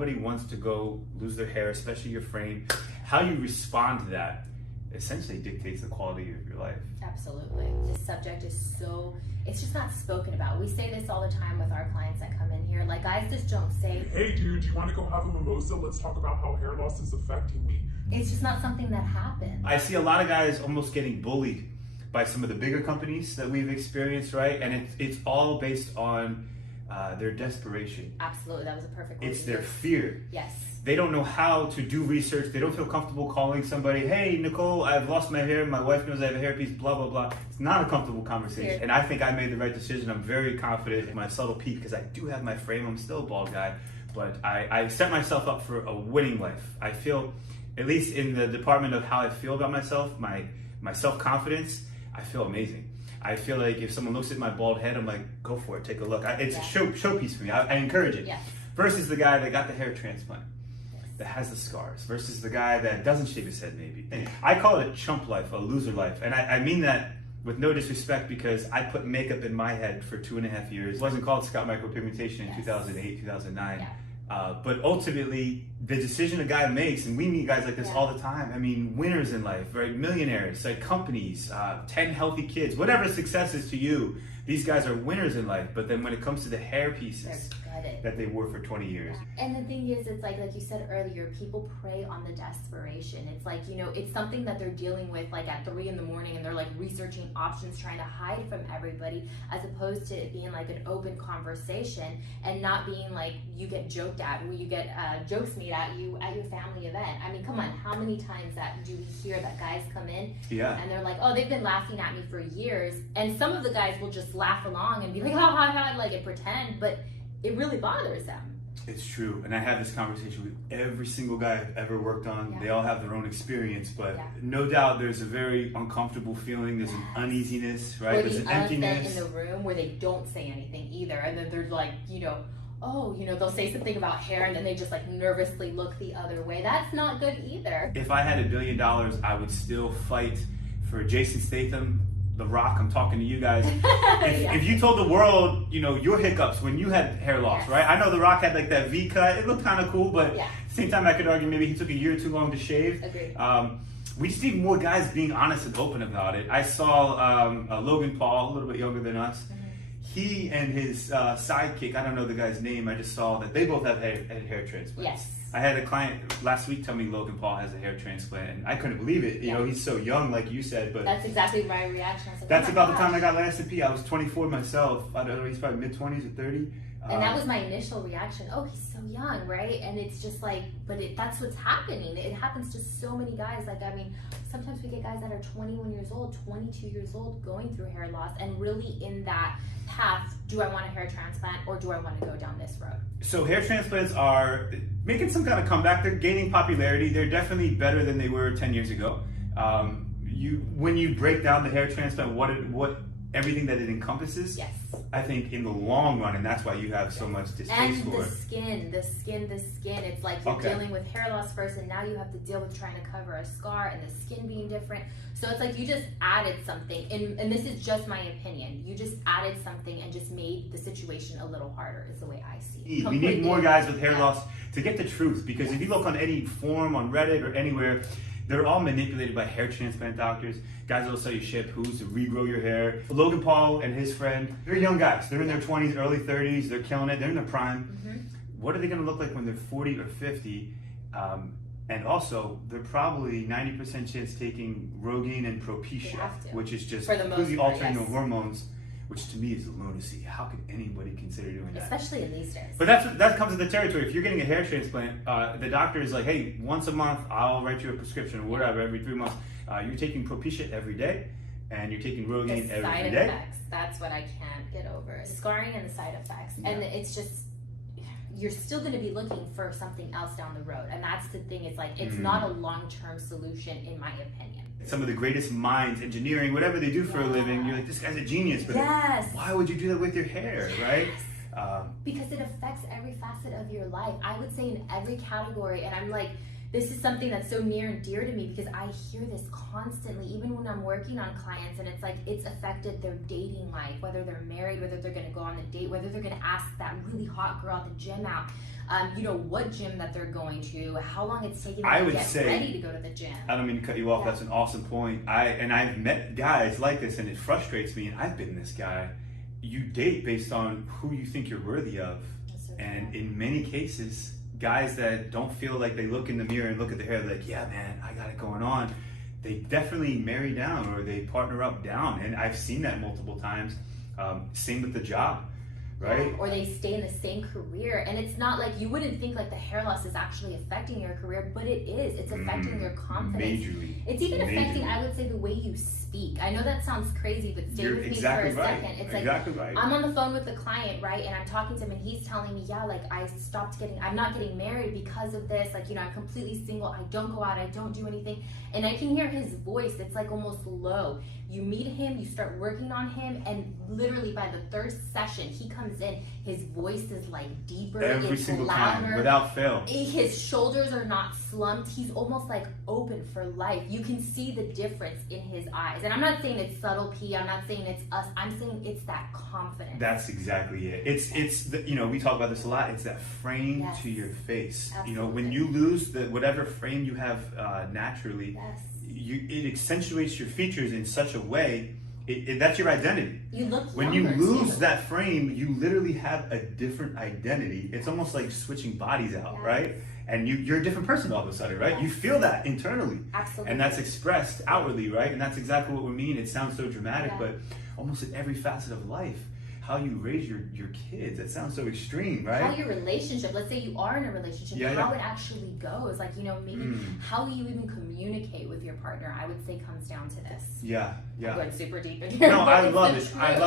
Nobody wants to go lose their hair, especially your frame. How you respond to that essentially dictates the quality of your life. Absolutely. This subject is so, it's just not spoken about. We say this all the time with our clients that come in here. Like, guys just don't say, hey dude, do you want to go have a mimosa? Let's talk about how hair loss is affecting me. it's just not something that happens. I see a lot of guys almost getting bullied by some of the bigger companies that we've experienced, right? And it's all based on their desperation. Absolutely, that was a perfect word. It's their fear. Yes. They don't know how to do research. They don't feel comfortable calling somebody, hey, Nicole, I've lost my hair. My wife knows I have a hairpiece, blah, blah, blah. It's not a comfortable conversation. Fear. And I think I made the right decision. I'm very confident in my subtle peak because I do have my frame. I'm still a bald guy. But I set myself up for a winning life. I feel, at least in the department of how I feel about myself, my self-confidence, I feel amazing. I feel like if someone looks at my bald head, I'm like, go for it, take a look. It's a showpiece for me. I encourage it. Yes. Versus the guy that got the hair transplant, that has the scars, versus the guy that doesn't shave his head maybe. And I call it a chump life, a loser life. And I mean that with no disrespect because I put makeup in my head for 2.5 years. It wasn't called Scalp Micropigmentation in 2008, 2009. Yeah. But ultimately, the decision a guy makes, and we meet guys like this all the time. I mean, winners in life, right? Millionaires, like companies, 10 healthy kids, whatever success is to you, these guys are winners in life. But then when it comes to the hair pieces that they wore for 20 years. Yeah. And the thing is, it's like you said earlier, people prey on the desperation. It's like, you know, it's something that they're dealing with like at 3 in the morning and they're like researching options, trying to hide from everybody, as opposed to it being like an open conversation and not being like you get joked at, or you get jokes made at you at your family event. I mean, come on, how many times do we hear that guys come in and they're like, oh, they've been laughing at me for years, and some of the guys will just laugh along and be like, ha ha ha, like, and pretend, but it really bothers them. It's true, and I have this conversation with every single guy I've ever worked on. They all have their own experience, but no doubt there's a very uncomfortable feeling. There's an uneasiness, right? Or There's the an emptiness in the room where they don't say anything either, and then they're like, you know, oh, you know, they'll say something about hair and then they just like nervously look the other way. That's not good either. If I had $1 billion, I would still fight for Jason Statham, The Rock. I'm talking to you guys. If you told the world, you know, your hiccups when you had hair loss, right? I know The Rock had like that V cut. It looked kind of cool, but at the same time, I could argue maybe he took a year too long to shave. Agreed. We just need more guys being honest and open about it. I saw Logan Paul, a little bit younger than us. He and his sidekick, I don't know the guy's name, I just saw that they both have had hair transplants. Yes. I had a client last week tell me Logan Paul has a hair transplant, and I couldn't believe it. You know, he's so young, like you said, but that's exactly my reaction. I was like, that's oh my about the time gosh. I got my S&P. I was 24 myself. I don't know, he's probably mid-20s or 30. And that was my initial reaction. Oh, he's so young, right? And it's just like, but that's what's happening. It happens to so many guys. Like, I mean, sometimes we get guys that are 21 years old, 22 years old, going through hair loss, and really in that path, do I want a hair transplant or do I want to go down this road? So hair transplants are making some kind of comeback. They're gaining popularity. They're definitely better than they were 10 years ago. When you break down the hair transplant, what everything that it encompasses, I think in the long run, and that's why you have so much distaste for it. And the skin. It's like you're dealing with hair loss first, and now you have to deal with trying to cover a scar and the skin being different. So it's like you just added something, and this is just my opinion. You just added something and just made the situation a little harder, is the way I see it. We need more guys with hair loss to get the truth, because if you look on any forum, on Reddit or anywhere, they're all manipulated by hair transplant doctors. Guys that'll sell you shampoos to regrow your hair. Logan Paul and his friend, they're young guys. They're in their 20s, early 30s. They're killing it. They're in their prime. What are they going to look like when they're 40 or 50? And also, they're probably 90% chance taking Rogaine and Propecia, which is just completely altering the hormones, which to me is lunacy. How could anybody consider doing that? Especially in these days. But that comes with the territory. If you're getting a hair transplant, the doctor is like, hey, once a month, I'll write you a prescription or whatever, every 3 months. You're taking Propecia every day, and you're taking Rogaine every day. Side effects, that's what I can't get over. Scarring and the side effects. And it's just, you're still going to be looking for something else down the road. And that's the thing, it's like, it's not a long-term solution, in my opinion. Some of the greatest minds, engineering, whatever they do for a living, you're like, this guy's a genius, but why would you do that with your hair, right? Because it affects every facet of your life. I would say in every category, and I'm like, this is something that's so near and dear to me because I hear this constantly, even when I'm working on clients, and it's like it's affected their dating life, whether they're married, whether they're going to go on a date, whether they're going to ask that really hot girl at the gym out, what gym that they're going to, how long it's taking them to get ready to go to the gym. I don't mean to cut you off. That's an awesome point. I've met guys like this, and it frustrates me, and I've been this guy. You date based on who you think you're worthy of, and in many cases, guys that don't feel like they look in the mirror and look at the hair, like, yeah, man, I got it going on. They definitely marry down or they partner up down. And I've seen that multiple times. Same with the job, right? Yeah, or they stay in the same career. And it's not like, you wouldn't think like the hair loss is actually affecting your career, but it is. It's affecting your confidence. Majorly. It's even affecting, I would say, the way you speak. I know that sounds crazy, but stay with me for a second. It's like, I'm on the phone with the client, right? And I'm talking to him and he's telling me, yeah, like I'm not getting married because of this. Like, I'm completely single. I don't go out. I don't do anything. And I can hear his voice. It's like almost low. You meet him, you start working on him, and literally by the third session, he comes in, his voice is like deeper, every it's single louder, time, without fail. His shoulders are not slumped. He's almost like open for life. You can see the difference in his eyes. And I'm not saying it's subtle P, I'm not saying it's us, I'm saying it's that confidence. That's exactly it. It's the, we talk about this a lot, it's that frame to your face. Absolutely. When you lose whatever frame you have naturally, it accentuates your features in such a way, that's your identity. You look when you lose that frame, you literally have a different identity. It's almost like switching bodies out, right? And you're a different person all of a sudden, right? You feel that internally. Absolutely. And that's expressed outwardly, right? And that's exactly what we mean. It sounds so dramatic, but almost in every facet of life, how you raise your kids, it sounds so extreme, right? How your relationship, let's say you are in a relationship, how it actually goes, like, maybe how you even communicate with your partner, I would say comes down to this. I'm going super deep in here. No, I love it. I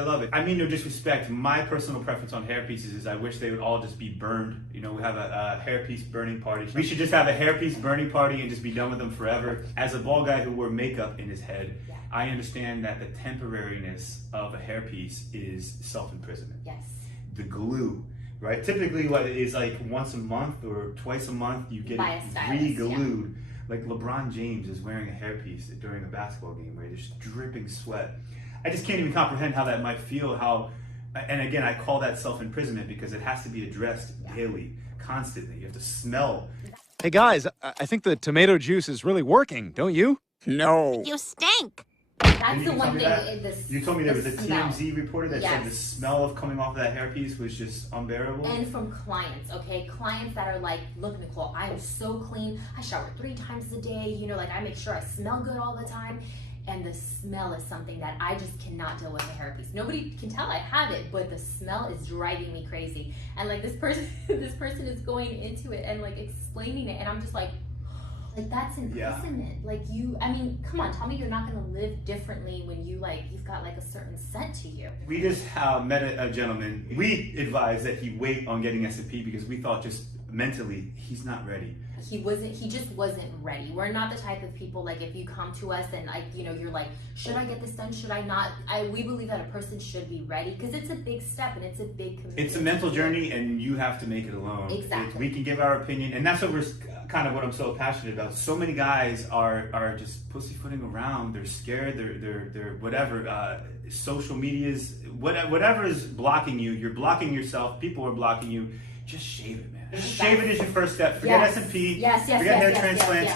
love it. I mean no disrespect. My personal preference on hair pieces is I wish they would all just be burned. We have a hairpiece burning party. We should just have a hairpiece burning party and just be done with them forever. As a bald guy who wore makeup in his head, I understand that the temporariness of a hairpiece is self-imprisonment. Yes. The glue, right? Typically what it is like once a month or twice a month, you get it re-glued. Like LeBron James is wearing a hairpiece during a basketball game where he's dripping sweat. I just can't even comprehend how that might feel, and again, I call that self-imprisonment because it has to be addressed daily, constantly. You have to smell. Hey guys, I think the tomato juice is really working, don't you? No. You stink. That's the one thing. You told me there was a TMZ reporter that said the smell of coming off of that hairpiece was just unbearable. And from clients, clients that are like, look, Nicole, I am so clean. I shower 3 times a day. I make sure I smell good all the time. And the smell is something that I just cannot deal with a hairpiece. Nobody can tell I have it, but the smell is driving me crazy. And like this person is going into it and like explaining it, and I'm just like that's imprisonment. Like come on, tell me you're not gonna live differently when you've got like a certain scent to you. We just met a gentleman. We advised that he wait on getting S&P because we thought just mentally he's not ready. He just wasn't ready. We're not the type of people, like if you come to us and you're like, should I get this done? Should I not? We believe that a person should be ready because it's a big step and it's a big commitment. It's a mental journey and you have to make it alone. Exactly. We can give our opinion, and that's kind of what I'm so passionate about. So many guys are just pussyfooting around. They're scared. They're whatever. Social media's whatever is blocking you. You're blocking yourself. People are blocking you. Just shave it, man. Shave it is your first step. Forget S&P. Forget hair transplants.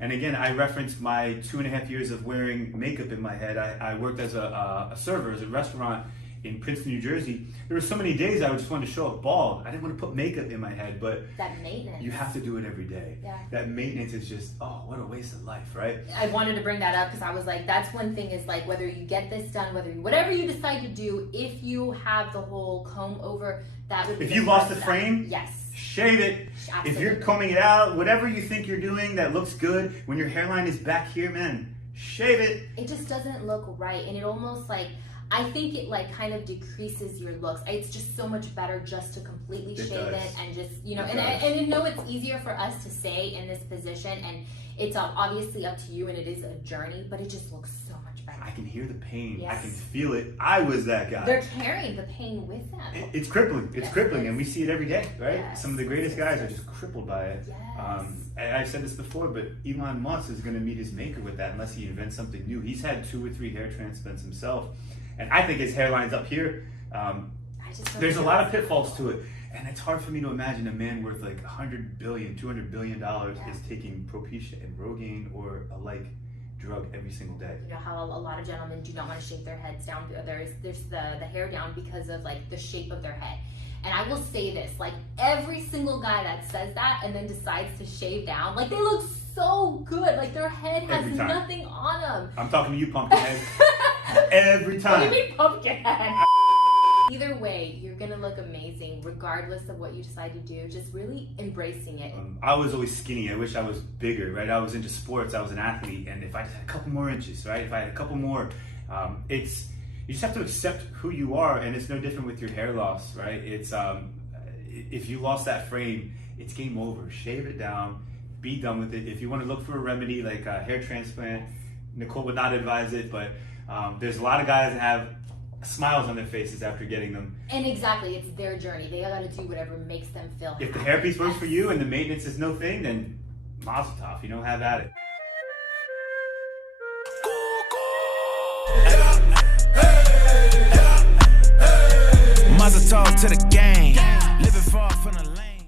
And again, I referenced my 2.5 years of wearing makeup in my head. I worked as a server at a restaurant in Princeton, New Jersey. There were so many days I just wanted to show up bald. I didn't want to put makeup in my head, but that maintenance. You have to do it every day. That maintenance is just, what a waste of life, right? I wanted to bring that up because I was like, that's one thing is like whether you get this done, whatever you decide to do, if you have the whole comb over, that would be if you lost the frame, yes. Shave it. Absolutely. If you're combing it out, whatever you think you're doing that looks good, when your hairline is back here, man, shave it. It just doesn't look right, and it almost I think it kind of decreases your looks. It's just so much better just to completely shave it and just, and I know it's easier for us to say in this position, and it's obviously up to you, and it is a journey, but it just looks so much trend. I can hear the pain. I Yes. can feel it. I was that guy. They're carrying the pain with them. It's crippling. It's Yes, crippling, it and we is. see it every day, right? Yes. Some of the greatest guys are just crippled by it. Yes. I've said this before, but Elon Musk is going to meet his maker with that unless he invents something new. He's had 2 or 3 hair transplants himself, and I think his hairline's up here. I just don't There's a think lot of it's- pitfalls to it, and it's hard for me to imagine a man worth like $100 billion, $200 billion is taking Propecia and Rogaine or a like drug every single day. You know how a lot of gentlemen do not want to shave their heads down. There's the hair down because of like the shape of their head. And I will say this, like every single guy that says that and then decides to shave down, like they look so good. Like their head has Every time. nothing on them. I'm talking to you, Pumpkinhead. Every What time. do you mean pumpkin head? Either way, you're gonna look amazing regardless of what you decide to do. Just really embracing it. I was always skinny. I wish I was bigger, right? I was into sports. I was an athlete, and if I just had a couple more inches, right? If I had a couple more, you just have to accept who you are, and it's no different with your hair loss, right? It's if you lost that frame, it's game over. Shave it down, be done with it. If you want to look for a remedy like a hair transplant, Nicole would not advise it, but there's a lot of guys that have smiles on their faces after getting them. And exactly, it's their journey. They gotta do whatever makes them feel If the happy. hairpiece works for you and the maintenance is no thing, then mazel tov, you know, have at it. Mazel tov to the gang, living far from the lane.